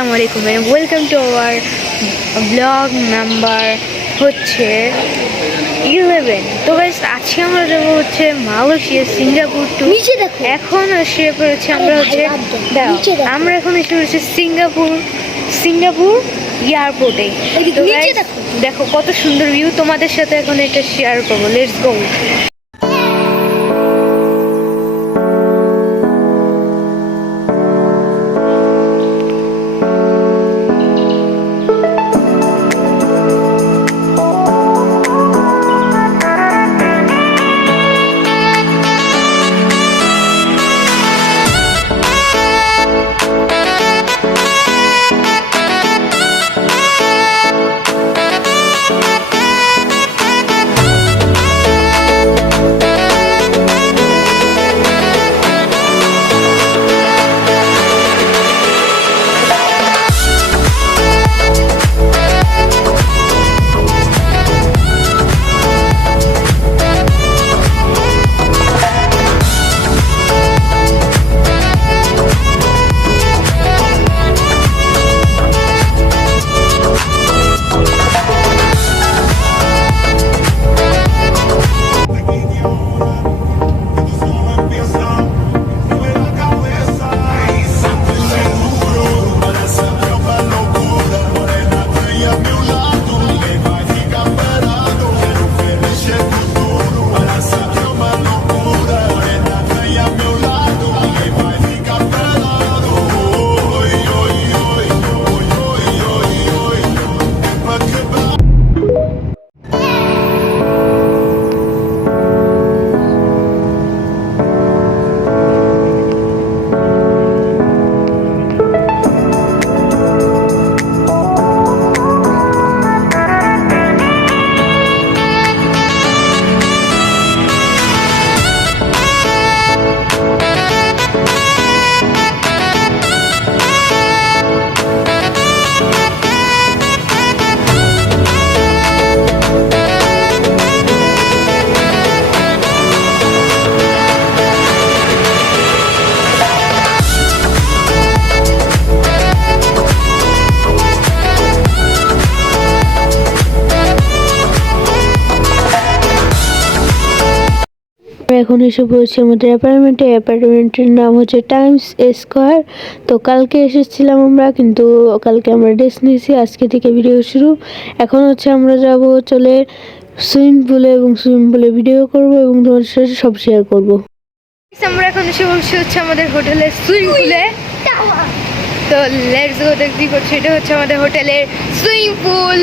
আসসালামু আলাইকুম and welcome to our blog number হচ্ছে 11। তো গাইস আজকে আমরা যাব হচ্ছে মালয়েশিয়া সিঙ্গাপুর টু। এখন এসে পড়েছি আমরা হচ্ছে আমরা এখন এসে পড়েছি সিঙ্গাপুর এয়ারপোর্টে। দেখো কত সুন্দর ভিউ, তোমাদের সাথে এখন এটা শেয়ার করবো। Let's go. এখন এসে পড়েছি আমাদের অ্যাপার্টমেন্টের নাম হচ্ছে টাইমস স্কোয়ার। তো কালকে এসেছিলাম আমরা, কিন্তু কালকে আমরা রেস্ট নিয়েছি, আজকে থেকে ভিডিও শুরু। এখন হচ্ছে আমরা যাব চলে সুইমিং পুলে এবং সুইমিং পুলে ভিডিও করব এবং তোমাদের সাথে সব শেয়ার করব। আমরা এখন এসে বলছি হচ্ছে আমাদের হোটেলের সুইমিং পুলে। তো লেটস গো, দেখতে পাচ্ছি এটা হচ্ছে আমাদের হোটেলের সুইমিং পুল।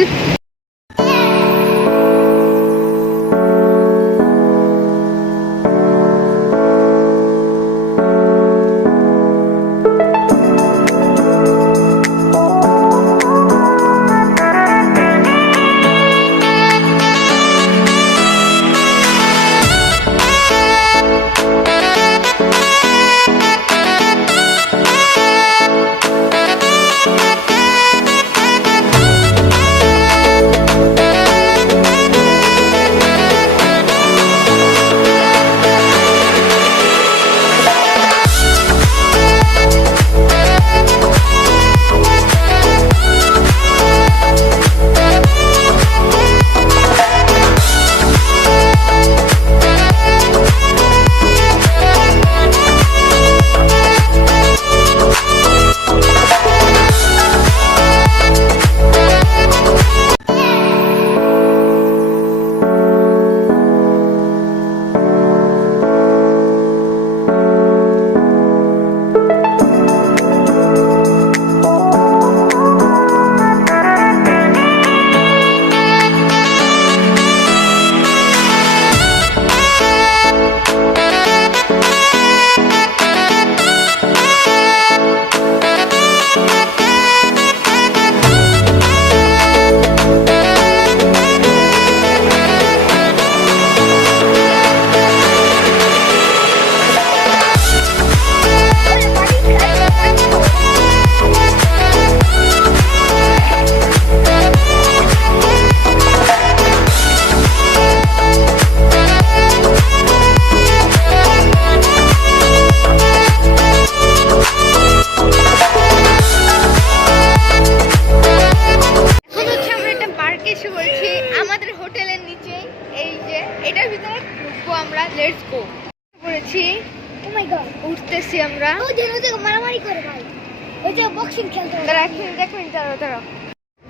ভিতরে ঢুকবো আমরা, লেটস গো। করেছি, ও মাই গড, উঠতেছি আমরা। ও যেন যে মারামারি করে ভাই, ওই যে বক্সিং খেলতে হবে। দাঁড়া এখন দেখুন, দাঁড়াও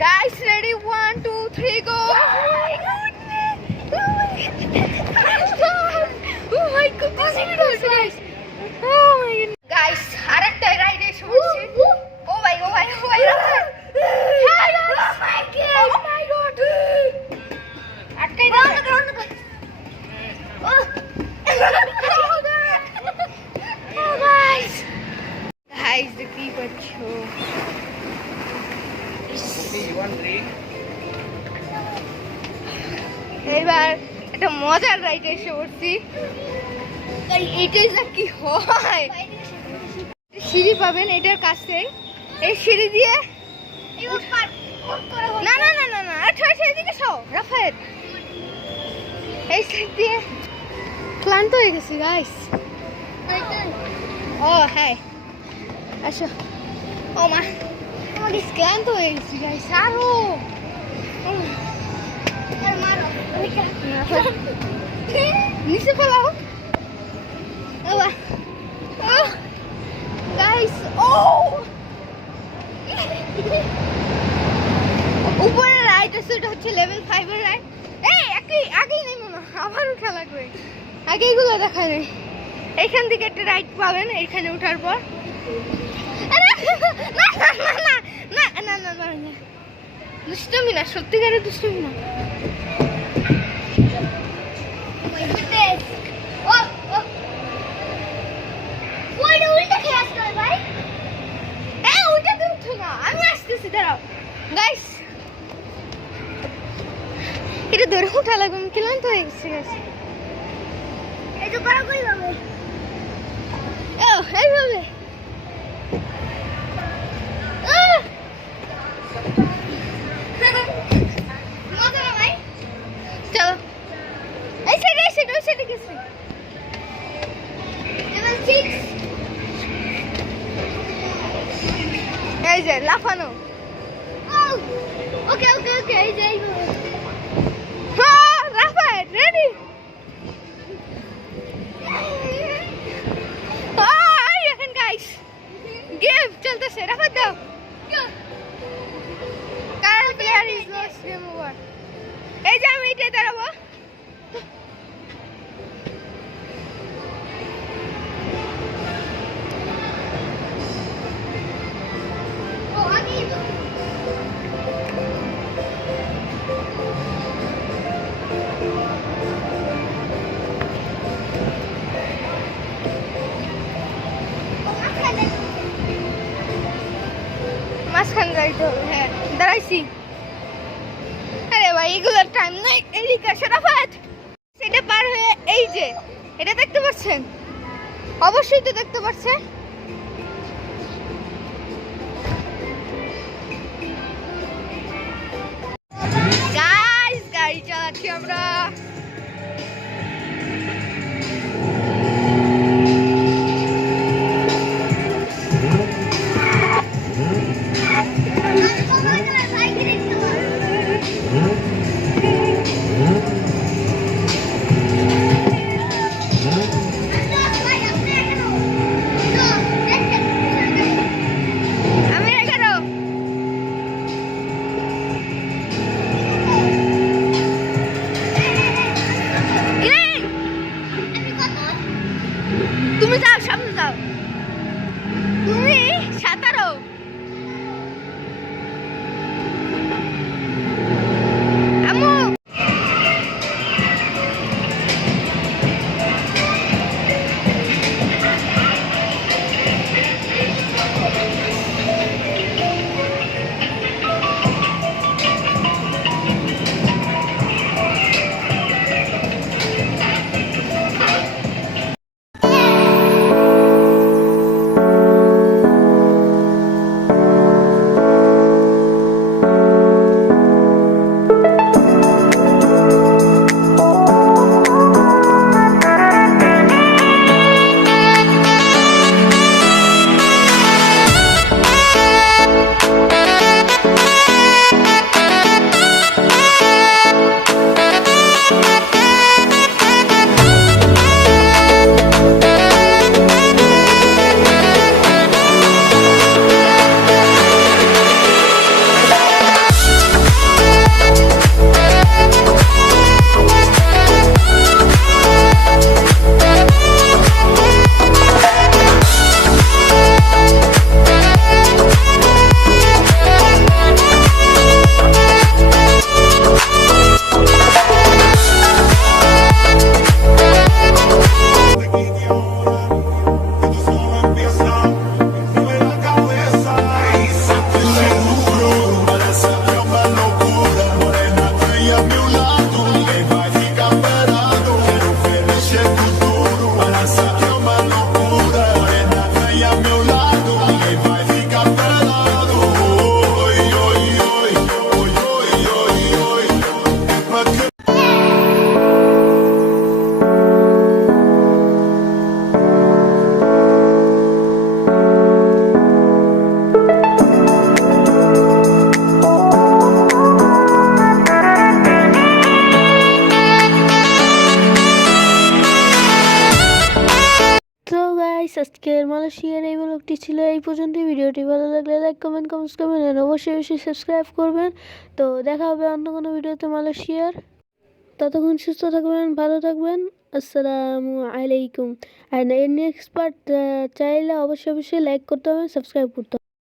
গাইস, রেডি 1 2 3 গো। ও মাই গড, গাইস আরেকটা রাইড এসে পড়ছে। ও ভাই আটকাই দাও। গাইস দেখি পাচ্ছো, এবার একটা মজার রাইড এসে পড়ছি। এটাই যা কি হয়, সিঁড়ি পাবেন এটার কাছে, এই সিঁড়ি দিয়ে না না না না না এদিকে রাফেদ, এই সাইড দিয়ে ক্লান্ত হয়ে গেছি গাইস। ও হ্যাঁ আচ্ছা, ও মা আমাকে ক্লান্ত হয়ে গেছি গাইস। আরো নিচে ফেলাও গাইস। ও উপরে রাইড আছে, এটা হচ্ছে লেভেল 5 এর রাইড। এই আগেই নেই মনে, আবারও খেলা করে আগে এগুলো দেখা নেই। এইখান থেকে একটা রাইড পাবেন এখানে ওঠার পর। না দুষ্টমি না, সত্যিকারের দুষ্টমি না। আমি আসতেছি, দাঁড়াও গাইস, এটা ধরে উঠা লাগবে, আমি ক্লান্ত হয়ে গেছি গাইস। এই তো পারা কই যাবে, ও এইভাবে মজা না ভাই। চলো এই সাইডে গেছি, লেভেল 6 এই যে লাফানো। ওকে এই যে হ্যাঁ রাফায়েল রেডি। এখন গাইস গেম চলতেছে, রাফায়েল দাও। Current player is lost, game over. এই যে আমি এটাই দাঁড়াবো। মাঝখানে যাইতে হবে, হ্যাঁ দাঁড়াইছি। আরে ভাই এগুলোর টাইম নাই, এদিকে শরাফত সেটা পার হয়ে এই যে এটা দেখতে পাচ্ছেন, অবশ্যই তো দেখতে পাচ্ছেন। গাইস গাড়ি চালাচ্ছি আমরা। আজকের মালয়েশিয়ার এই ব্লগটি ছিল এই পর্যন্তই। ভিডিওটি ভালো লাগলে লাইক কমেন্ট করবেন আর অবশ্যই সাবস্ক্রাইব করবেন। তো দেখা হবে অন্য কোনো ভিডিওতে মালয়েশিয়ার। ততক্ষণ সুস্থ থাকবেন, ভালো থাকবেন। আসসালামু আলাইকুম। আর এর নেক্সট পার্ট চাইলে অবশ্যই লাইক করতে হবে, সাবস্ক্রাইব করতে হবে।